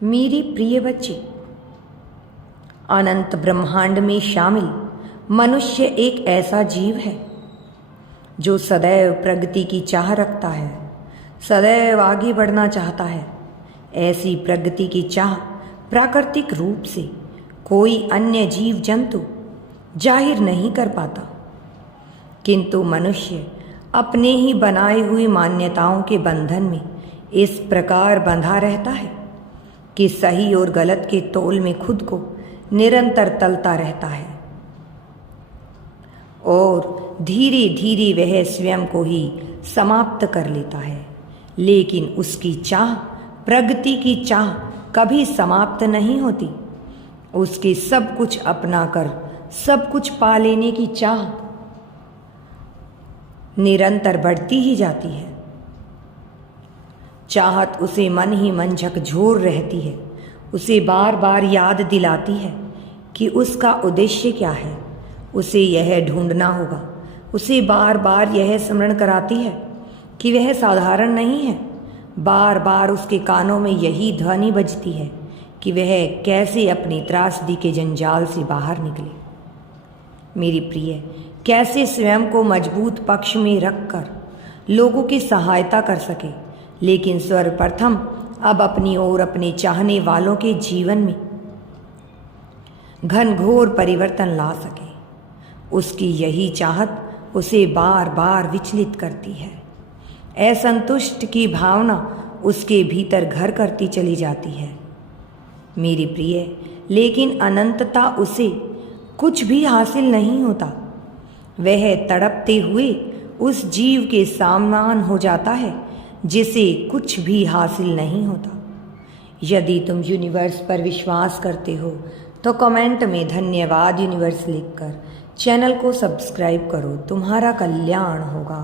मेरी प्रिय बच्चे, अनंत ब्रह्मांड में शामिल मनुष्य एक ऐसा जीव है जो सदैव प्रगति की चाह रखता है, सदैव आगे बढ़ना चाहता है। ऐसी प्रगति की चाह प्राकृतिक रूप से कोई अन्य जीव जंतु जाहिर नहीं कर पाता, किंतु मनुष्य अपने ही बनाई हुई मान्यताओं के बंधन में इस प्रकार बंधा रहता है कि सही और गलत के तोल में खुद को निरंतर तलता रहता है और धीरे धीरे वह स्वयं को ही समाप्त कर लेता है। लेकिन उसकी चाह, प्रगति की चाह कभी समाप्त नहीं होती। उसके सब कुछ अपना कर सब कुछ पा लेने की चाह निरंतर बढ़ती ही जाती है। चाहत उसे मन ही मन झकझोर रहती है, उसे बार बार याद दिलाती है कि उसका उद्देश्य क्या है। उसे यह ढूंढना होगा। उसे बार बार यह स्मरण कराती है कि वह साधारण नहीं है। बार बार उसके कानों में यही ध्वनि बजती है कि वह कैसे अपनी त्रासदी के जंजाल से बाहर निकले। मेरी प्रिय, कैसे स्वयं को मजबूत पक्ष में रखकर लोगों की सहायता कर सके, लेकिन सर्वप्रथम अब अपनी ओर अपने चाहने वालों के जीवन में घनघोर परिवर्तन ला सके। उसकी यही चाहत उसे बार बार विचलित करती है। असंतुष्ट की भावना उसके भीतर घर करती चली जाती है। मेरी प्रिय, लेकिन अनंतता उसे कुछ भी हासिल नहीं होता। वह तड़पते हुए उस जीव के समान हो जाता है जिसे कुछ भी हासिल नहीं होता। यदि तुम यूनिवर्स पर विश्वास करते हो तो कमेंट में धन्यवाद यूनिवर्स लिखकर चैनल को सब्सक्राइब करो। तुम्हारा कल्याण होगा।